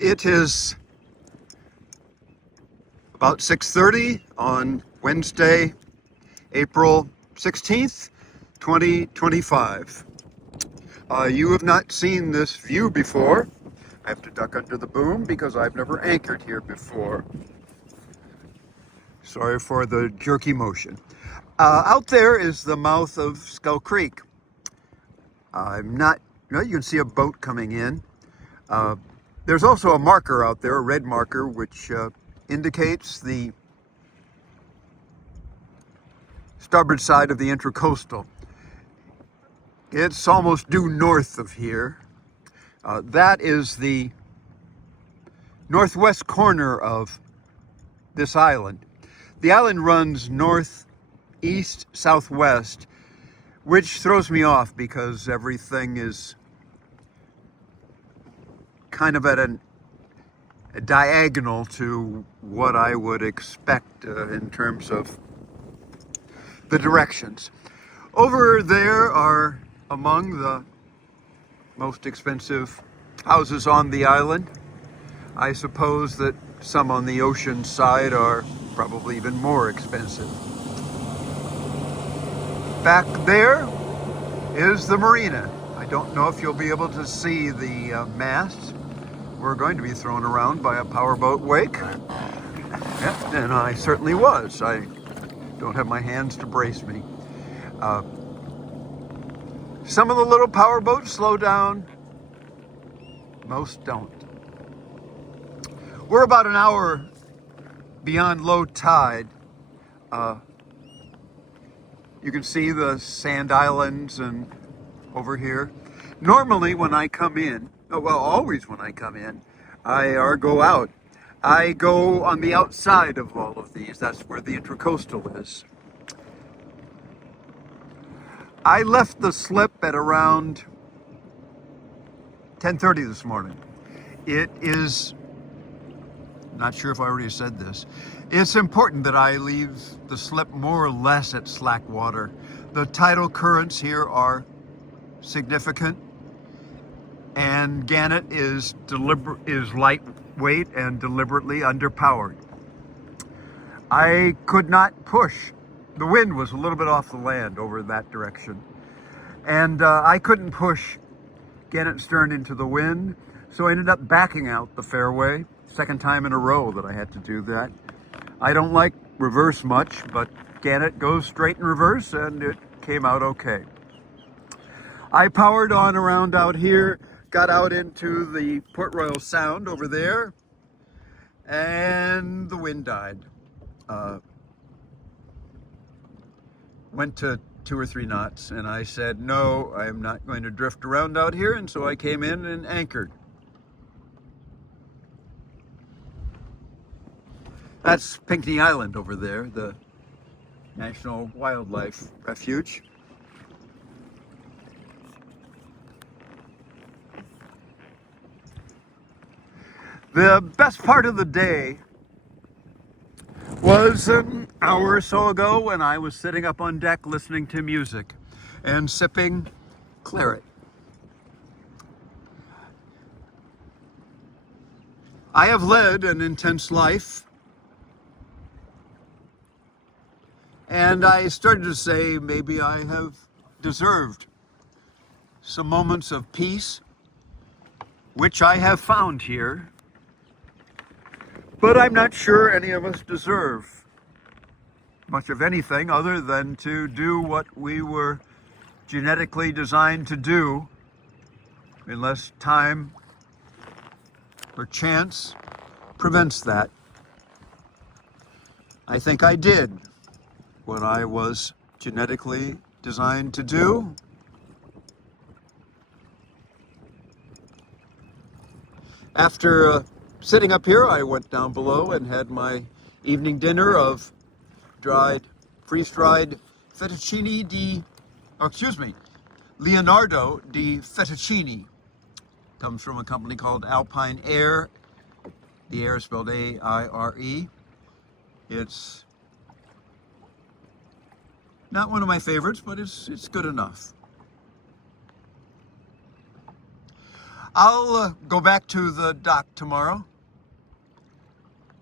It is about 6:30 on Wednesday, April 16th, 2025. You have not seen this view before. I have to duck under the boom because I've never anchored here before. Sorry for the jerky motion. Out there is the mouth of Skull Creek. You can see a boat coming in. There's also a marker out there, a red marker, which indicates the starboard side of the Intracoastal. It's almost due north of here. That is the northwest corner of this island. The island runs northeast, southwest, which throws me off because everything is kind of at a diagonal to what I would expect in terms of the directions. Over there are among the most expensive houses on the island. I suppose that some on the ocean side are probably even more expensive. Back there is the marina. I don't know if you'll be able to see the masts. We're going to be thrown around by a powerboat wake. Yeah, and I certainly was. I don't have my hands to brace me. Some of the little powerboats slow down. Most don't. We're about an hour beyond low tide. You can see the sand islands and over here. Normally when I come in, always when I come in, or go out, I go on the outside of all of these. That's where the Intracoastal is. I left the slip at around 10:30 this morning. It is, not sure if I already said this, it's important that I leave the slip more or less at slack water. The tidal currents here are significant, and gannet is lightweight and deliberately underpowered. I could not push. The wind was a little bit off the land over that direction, and I couldn't push gannet stern into the wind, so I ended up backing out the fairway. Second time in a row that I had to do that. I don't like reverse much, but gannet goes straight in reverse, and it came out okay. I powered on around out here, got out into the Port Royal Sound over there, and the wind died. Went to 2 or 3 knots, and I said, no, I'm not going to drift around out here, and so I came in and anchored. That's Pinckney Island over there, the National Wildlife Refuge. The best part of the day was an hour or so ago when I was sitting up on deck listening to music and sipping claret. I have led an intense life, and I started to say maybe I have deserved some moments of peace, which I have found here. But I'm not sure any of us deserve much of anything other than to do what we were genetically designed to do, unless time or chance prevents that. I think I did what I was genetically designed to do. After sitting up here, I went down below and had my evening dinner of freeze-dried Leonardo di fettuccine. Comes from a company called Alpine Air. The air is spelled A-I-R-E. It's not one of my favorites, but it's good enough. I'll go back to the dock tomorrow.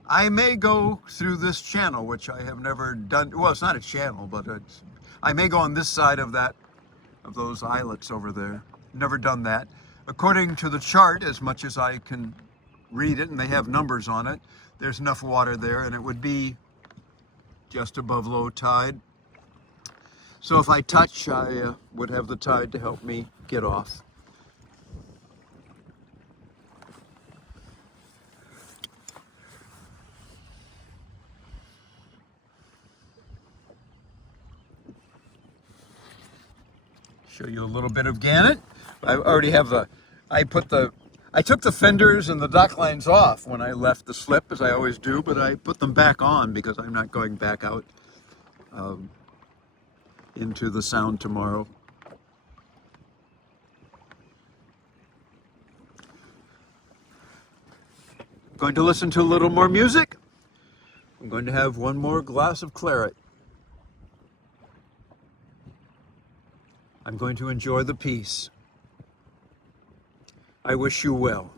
I may go through this channel, which I have never done. Well, it's not a channel, but I may go on this side of those islets over there. Never done that. According to the chart, as much as I can read it, and they have numbers on it, there's enough water there, and it would be just above low tide. So if I touch, I would have the tide to help me get off. Show you a little bit of gannet. I already have I took the fenders and the dock lines off when I left the slip, as I always do, but I put them back on because I'm not going back out into the Sound tomorrow. Going to listen to a little more music. I'm going to have one more glass of claret. I'm going to enjoy the peace. I wish you well.